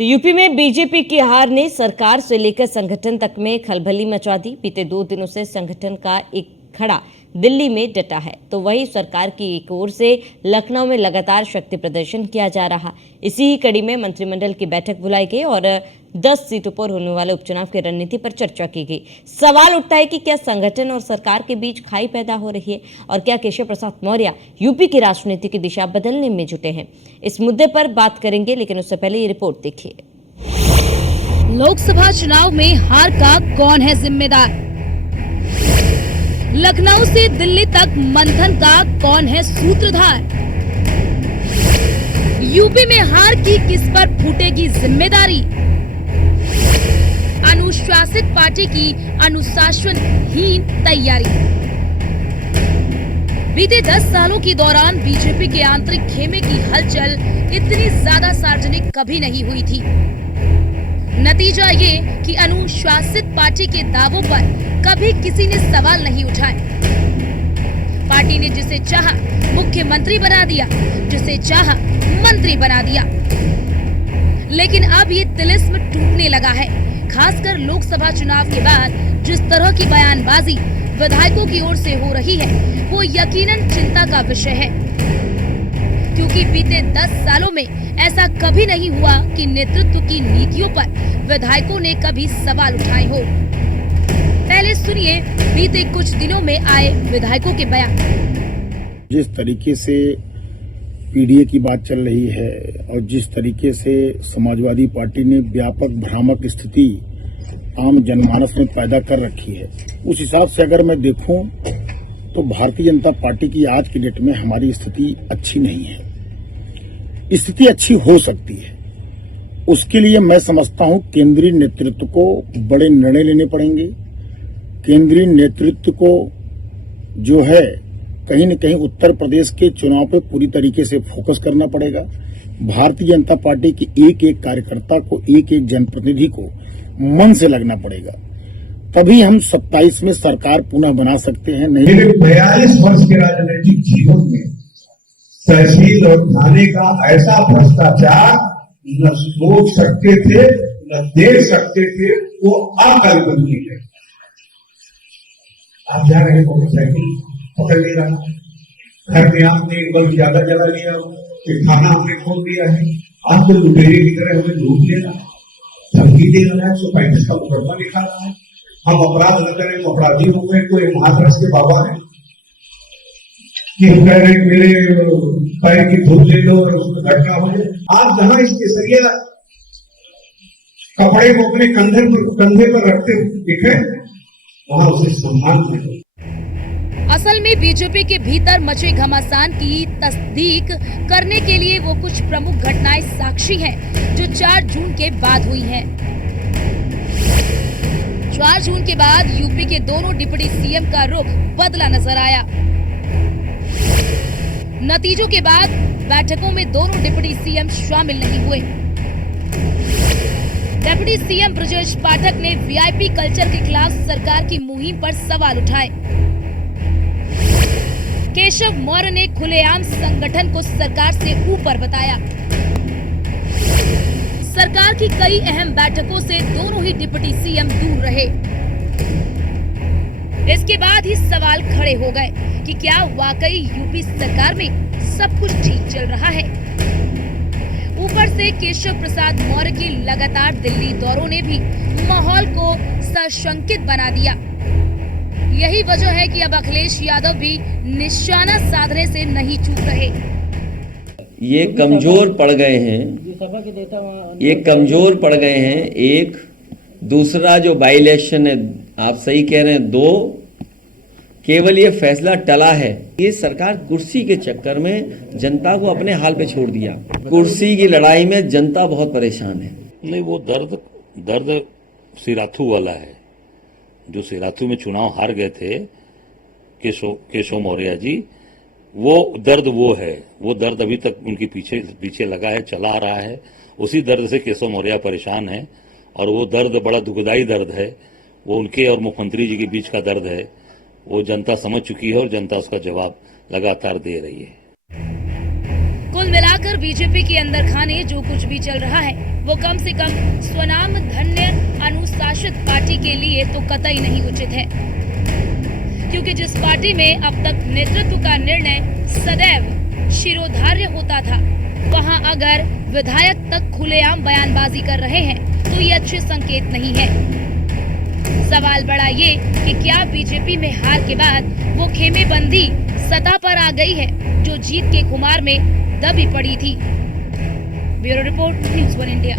तो यूपी में बीजेपी की हार ने सरकार से लेकर संगठन तक में खलबली मचा दी। बीते 2 दिनों से संगठन का एक खड़ा दिल्ली में डटा है, तो वही सरकार की एक ओर से लखनऊ में लगातार शक्ति प्रदर्शन किया जा रहा। इसी ही कड़ी में मंत्रिमंडल की बैठक बुलाई गई और 10 सीटों पर होने वाले उपचुनाव की रणनीति पर चर्चा की गई। सवाल उठता है कि क्या संगठन और सरकार के बीच खाई पैदा हो रही है और क्या केशव प्रसाद मौर्य यूपी की राजनीति की दिशा बदलने में जुटे हैं। इस मुद्दे पर बात करेंगे, लेकिन उससे पहले ये रिपोर्ट देखिए। लोकसभा चुनाव में हार का कौन है जिम्मेदार? लखनऊ से दिल्ली तक मंथन का कौन है सूत्रधार? यूपी में हार की किस पर फूटेगी जिम्मेदारी? अनुशासित पार्टी की अनुशासनहीन तैयारी। बीते 10 सालों के दौरान बीजेपी के आंतरिक खेमे की हलचल इतनी ज्यादा सार्वजनिक कभी नहीं हुई थी। नतीजा ये कि अनुशासित पार्टी के दावों पर कभी किसी ने सवाल नहीं उठाए। पार्टी ने जिसे चाहा मुख्यमंत्री बना दिया, जिसे चाहा मंत्री बना दिया। लेकिन अब ये तिलिस्म टूटने लगा है। खासकर लोकसभा चुनाव के बाद जिस तरह की बयानबाजी विधायकों की ओर से हो रही है, वो यकीनन चिंता का विषय है, क्योंकि बीते 10 सालों में ऐसा कभी नहीं हुआ कि नेतृत्व की नीतियों पर विधायकों ने कभी सवाल उठाए हो। पहले सुनिए बीते कुछ दिनों में आए विधायकों के बयान। जिस तरीके से पीडीए की बात चल रही है और जिस तरीके से समाजवादी पार्टी ने व्यापक भ्रामक स्थिति आम जनमानस में पैदा कर रखी है, उस हिसाब से अगर मैं देखूं तो भारतीय जनता पार्टी की आज की डेट में हमारी स्थिति अच्छी नहीं है। स्थिति अच्छी हो सकती है, उसके लिए मैं समझता हूं केंद्रीय नेतृत्व को बड़े निर्णय लेने पड़ेंगे। केंद्रीय नेतृत्व को जो है कहीं न कहीं उत्तर प्रदेश के चुनाव पे पूरी तरीके से फोकस करना पड़ेगा। भारतीय जनता पार्टी की एक एक कार्यकर्ता को, एक एक जनप्रतिनिधि को मन से लगना पड़ेगा, तभी हम 27 में सरकार पुनः बना सकते हैं। नहीं मेरे 42 वर्ष के राजनीतिक जीवन में तहसील और थाने का ऐसा भ्रष्टाचार न सोच सकते थे, न देख सकते थे, वो अकल्पनीय है। आप जा रहे मोटरसाइकिल पकड़ नहीं रहा, घर में आपने एक बल्ब ज्यादा जला लिया, फिर खाना हमने खोल दिया है, आप तो लुटेरे की तरह हमें लूट लेना, धमकी दे रहा है, 135 का मुकदमा लिखा रहा है, हम अपराध न करें, अपराधी हो गए। कोई महाराज के बाबा है कि कह रहे मेरे पैर की धूल ले लो और उसमें घटना हो जाए। आप जहां इस केसरिया कपड़े को अपने कंधे पर रखते दिखे, वहां उसे सम्मान दे। असल में बीजेपी के भीतर मचे घमासान की तस्दीक करने के लिए वो कुछ प्रमुख घटनाएं साक्षी हैं, जो 4 जून के बाद हुई हैं। 4 जून के बाद यूपी के दोनों डिप्टी सीएम का रुख बदला नजर आया। नतीजों के बाद बैठकों में दोनों डिप्टी सीएम शामिल नहीं हुए। डिप्टी सीएम ब्रजेश पाठक ने वीआईपी कल्चर के खिलाफ सरकार की मुहिम पर सवाल उठाए। केशव मौर्य ने खुलेआम संगठन को सरकार से ऊपर बताया। सरकार की कई अहम बैठकों से दोनों ही डिप्टी सीएम दूर रहे। इसके बाद ही सवाल खड़े हो गए कि क्या वाकई यूपी सरकार में सब कुछ ठीक चल रहा है। ऊपर से केशव प्रसाद मौर्य की लगातार दिल्ली दौरों ने भी माहौल को सशंकित बना दिया। यही वजह है कि अब अखिलेश यादव भी निशाना साधने से नहीं चूक रहे। ये कमजोर पड़ गए हैं, ये कमजोर पड़ गए हैं। एक दूसरा जो बाई इलेक्शन है, आप सही कह रहे हैं, 2 केवल ये फैसला टला है। ये सरकार कुर्सी के चक्कर में जनता को अपने हाल पे छोड़ दिया। कुर्सी की लड़ाई में जनता बहुत परेशान है। नहीं, वो दर्द सिराथू वाला है। जो सिराथू में चुनाव हार गए थे केशव मौर्य जी, वो दर्द वो है। वो दर्द अभी तक उनके पीछे लगा है, चला आ रहा है। उसी दर्द से केशव मौर्य परेशान है और वो दर्द बड़ा दुखदाई दर्द है। वो उनके और मुख्यमंत्री जी के बीच का दर्द है। वो जनता समझ चुकी है और जनता उसका जवाब लगातार दे रही है। कुल मिलाकर अगर बीजेपी के अंदर खाने जो कुछ भी चल रहा है वो कम से कम स्वनाम धन्य अनुशासित पार्टी के लिए तो कतई नहीं उचित है, क्योंकि जिस पार्टी में अब तक नेतृत्व का निर्णय सदैव शिरोधार्य होता था, वहां अगर विधायक तक खुलेआम बयानबाजी कर रहे हैं तो ये अच्छे संकेत नहीं है। सवाल बड़ा ये कि क्या बीजेपी में हार के बाद वो खेमेबंदी सतह पर आ गई है जो जीत के खुमार में दबी पड़ी थी। Bureau report, news 1 India.